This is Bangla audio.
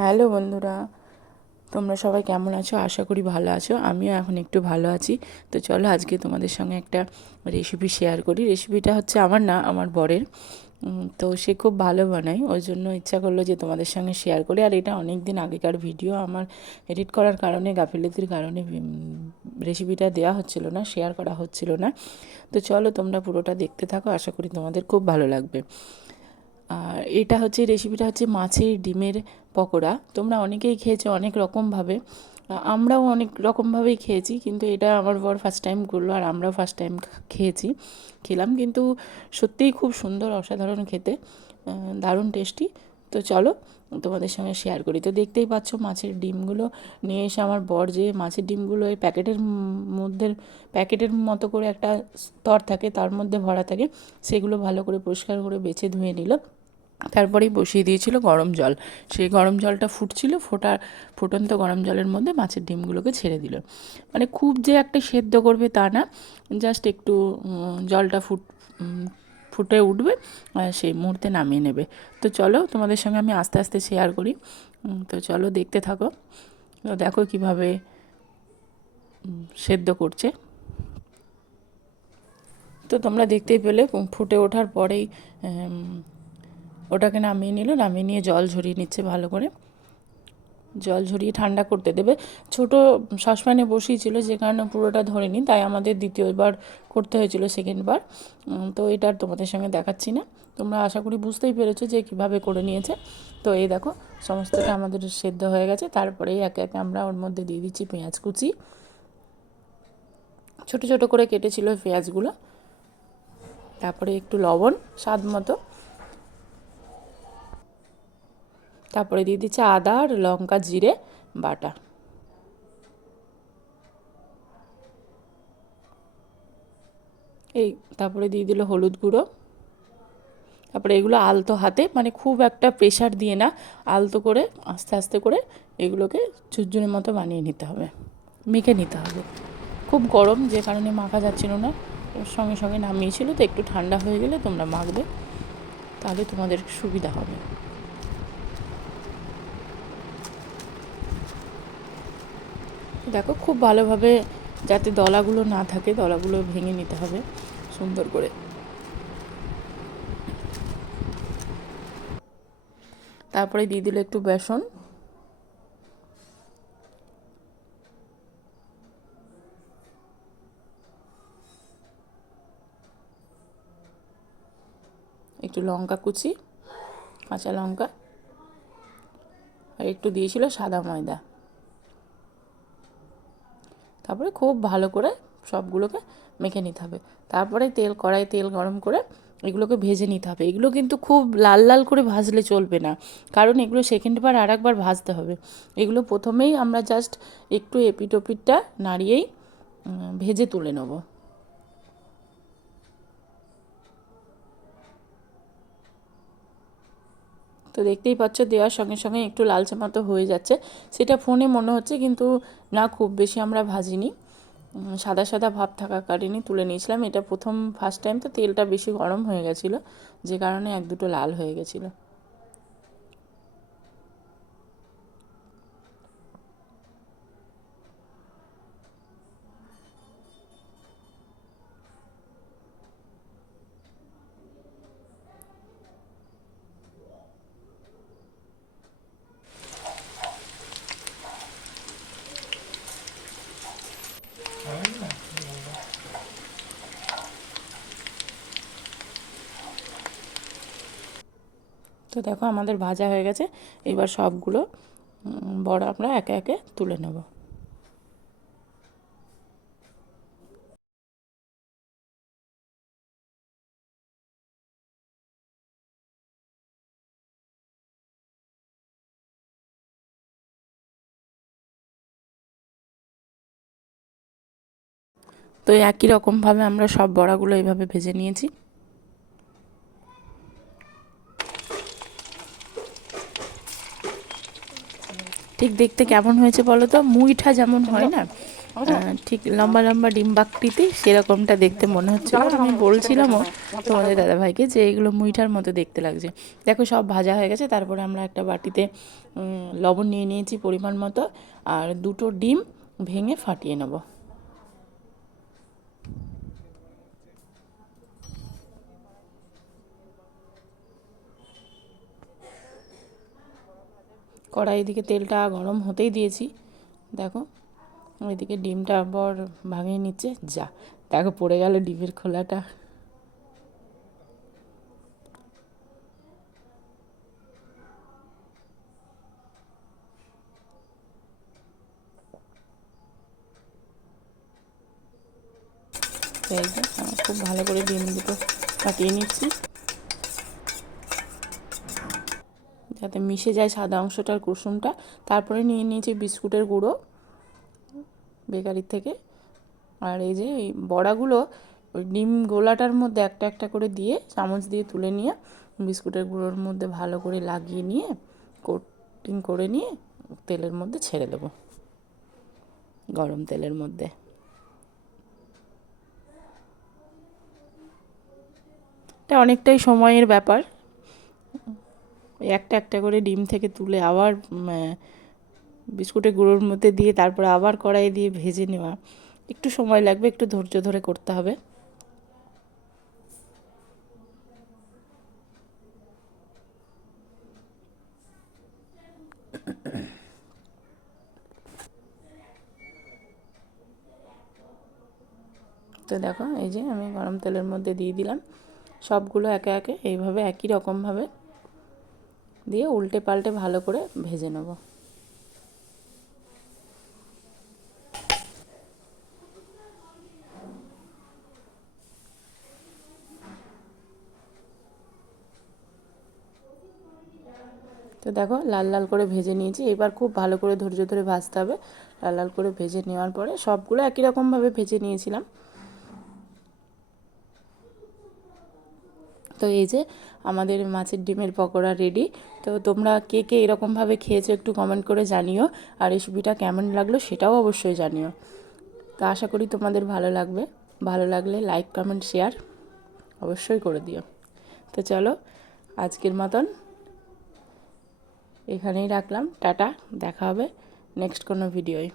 হ্যালো বন্ধুরা, তোমরা সবাই কেমন আছো? আশা করি ভালো আছো। আমিও এখন একটু ভালো আছি। তো চলো আজকে তোমাদের সঙ্গে একটা রেসিপি শেয়ার করি। রেসিপিটা হচ্ছে আমার না, আমার বরের। তো সে খুব ভালো বানায়, ওই জন্য ইচ্ছা করলো যে তোমাদের সঙ্গে শেয়ার করি। আর এটা অনেক দিন আগেকার ভিডিও, আমার এডিট করার কারণে, গাফিলতির কারণে রেসিপিটা দেওয়া হচ্ছিল না, শেয়ার করা হচ্ছিল না। তো চলো তোমরা পুরোটা দেখতে থাকো, আশা করি তোমাদের খুব ভালো লাগবে। আর এটা হচ্ছে, রেসিপিটা হচ্ছে মাছের ডিমের পকোড়া। তোমরা অনেকেই খেয়েছো অনেক রকমভাবে, আমরাও অনেক রকমভাবেই খেয়েছি, কিন্তু এটা আমার বর ফার্স্ট টাইম করলো আর আমরাও ফার্স্ট টাইম খেলাম, কিন্তু সত্যিই খুব সুন্দর, অসাধারণ খেতে, দারুণ টেস্টি। তো চলো তোমাদের সঙ্গে শেয়ার করি। তো দেখতেই পাচ্ছ মাছের ডিমগুলো নিয়ে এসে আমার বর, যে মাছের ডিমগুলো এই প্যাকেটের মতো করে একটা স্তর থাকে, তার মধ্যে ভরা থাকে, সেগুলো ভালো করে পরিষ্কার করে বেছে ধুয়ে নিল। তারপরেই বসিয়ে দিয়েছিল গরম জল। সেই গরম জলটা ফুটছিল, ফুটন্ত গরম জলের মধ্যে মাছের ডিমগুলোকে ছেড়ে দিল। মানে খুব যে একটা সেদ্ধ করবে তা না, জাস্ট একটু জলটা ফুটে উঠবে আর সেই মুহূর্তে নামিয়ে নেবে। তো চলো তোমাদের সঙ্গে আমি আস্তে আস্তে শেয়ার করি। তো চলো দেখতে থাকো। তো দেখো কিভাবে সেদ্ধ করছে। তো তোমরা দেখতেই পেলে ফুটে ওঠার পরেই ওটাকে নামিয়ে নিল, নামিয়ে নিয়ে জল ঝরিয়ে নিচ্ছে ভালো করে। জল ঝরিয়ে ঠান্ডা করতে দেবে। ছোট সসপ্যানে বসিয়েছিল, যে কারণে পুরোটা ধরেনি, তাই আমাদের দ্বিতীয়বার করতে হয়েছিল, সেকেন্ডবার। তো এটা আর তোমাদের সঙ্গে দেখাচ্ছি না, তোমরা আশা করি বুঝতেই পেরেছো যে কীভাবে করে নিয়েছে। তো এই দেখো সমস্তটা আমাদের সেদ্ধ হয়ে গেছে। তারপরেই একে একে আমরা ওর মধ্যে দিয়ে দিচ্ছি পেঁয়াজ কুচি। ছোট ছোট করে কেটেছিল পেঁয়াজগুলো। তারপরে একটু লবণ স্বাদ মতো। তারপরে দিয়ে দিচ্ছে আদা আর লঙ্কা জিরে বাটা। এই তারপরে দিয়ে দিল হলুদ গুঁড়ো। তারপরে এগুলো আলতো হাতে, মানে খুব একটা প্রেশার দিয়ে না, আলতো করে আস্তে আস্তে করে এগুলোকে ঝুরঝুরের মতো বানিয়ে নিতে হবে, মেখে নিতে হবে। খুব গরম, যে কারণে মাখা যাচ্ছিল না, সঙ্গে সঙ্গে নামিয়েছিল। তো একটু ঠান্ডা হয়ে গেলে তোমরা মাখবে, তাহলে তোমাদের সুবিধা হবে। দেখো খুব ভালোভাবে, যাতে দলাগুলো না থাকে, দলাগুলো ভেঙে নিতে হবে সুন্দর করে। তারপরে দিয়ে দিল একটু বেসন। একটু লঙ্কা কুচি, কাঁচা লঙ্কা, আর একটু দিয়েছিল সাদা ময়দা। তারপরে খুব ভালো করে সবগুলোকে মেখে নিতে হবে। তারপরে কড়াইয়ে তেল গরম করে এগুলোকে ভেজে নিতে হবে। এগুলো কিন্তু খুব লাল লাল করে ভাজলে চলবে না, কারণ এগুলো সেকেন্ডবার আর একবার ভাজতে হবে। এগুলো প্রথমেই আমরা জাস্ট একটু এপিট ওপিটটা নাড়িয়েই ভেজে তুলে নেব। তো দেখতেই পাচ্ছ দেওয়ার সঙ্গে সঙ্গে একটু লালচে মতো হয়ে যাচ্ছে, সেটা ফোনে মনে হচ্ছে, কিন্তু না, খুব বেশি আমরা ভাজিনি, সাদা সাদা ভাব থাকাকালীনই তুলে নিয়েছিলাম। এটা ফার্স্ট টাইম, তো তেলটা বেশি গরম হয়ে গেছিলো, যে কারণে এক দুটো লাল হয়ে গেছিলো। তো দেখো আমাদের ভাজা হয়ে গেছে। এবার সবগুলো বড় আমরা একে একে তুলে নেব। তো একই রকমভাবে আমরা সব বড়াগুলো এইভাবে ভেজে নিয়েছি। ঠিক দেখতে কেমন হয়েছে বলো তো? মুইঠা যেমন হয় না, ঠিক লম্বা লম্বা ডিম্বাকৃতি সেরকমটা দেখতে মনে হচ্ছিল। আমি বলছিলামও তোমাদের দাদাভাইকে যে এগুলো মুইঠার মতো দেখতে লাগছে। দেখো সব ভাজা হয়ে গেছে। তারপরে আমরা একটা বাটিতে লবণ নিয়ে নিয়েছি পরিমাণ মতো, আর 2টো ডিম ভেঙে ফাটিয়ে নেব। কড়াই দিকে তেলটা গরম হতেই দিয়েছি। দেখো ওইদিকে ডিমটা আবার ভাঙিয়ে নিচ্ছে। যা দেখো পড়ে গেল ডিমের খোলাটা। এই যে খুব ভালো করে ডিম দুটো ফাটিয়ে নিচ্ছি যাতে মিশে যায় সাদা অংশটার কুসুমটা। তারপরে নিয়ে নিয়েছি বিস্কুটের গুঁড়ো বেকারির থেকে। আর এই যে এই বড়াগুলো ওই ডিম গোলাটার মধ্যে একটা একটা করে দিয়ে চামচ দিয়ে তুলে নিয়ে বিস্কুটের গুঁড়োর মধ্যে ভালো করে লাগিয়ে নিয়ে কোটিং করে নিয়ে তেলের মধ্যে ছেড়ে দেবো, গরম তেলের মধ্যে। এটা অনেকটাই সময়ের ব্যাপার। একটা একটা করে ডিম থেকে তুলে আবার বিস্কুটের গুঁড়োর মধ্যে দিয়ে তারপরে আবার কড়াইয়ে দিয়ে ভেজে নেওয়া একটু সময় লাগবে, একটু ধৈর্য ধরে করতে হবে। তো দেখো এই যে আমি গরম তেলের মধ্যে দিয়ে দিলাম সবগুলো একে একে এইভাবে একই রকমভাবে দিয়ে উল্টে পাল্টে ভালো করে ভেজে নেব। তো দেখো লাল লাল করে ভেজে নিয়েছি। এবার খুব ভালো করে ধৈর্য ধরে ভাজতে হবে। লাল লাল করে ভেজে নেওয়ার পরে সবগুলো একই রকমভাবে ভেজে নিয়েছিলাম। তো এই যে আমাদের মাছের ডিমের পকোড়া রেডি। তো তোমরা কে কে এরকমভাবে খেয়েছো একটু কমেন্ট করে জানিও, আর রেসিপিটা কেমন লাগলো সেটাও অবশ্যই জানিও। তো আশা করি তোমাদের ভালো লাগবে। ভালো লাগলে লাইক কমেন্ট শেয়ার অবশ্যই করে দিও। তো চলো আজকের মতন এখানেই রাখলাম। টাটা, দেখা হবে নেক্সট কোনো ভিডিওয়।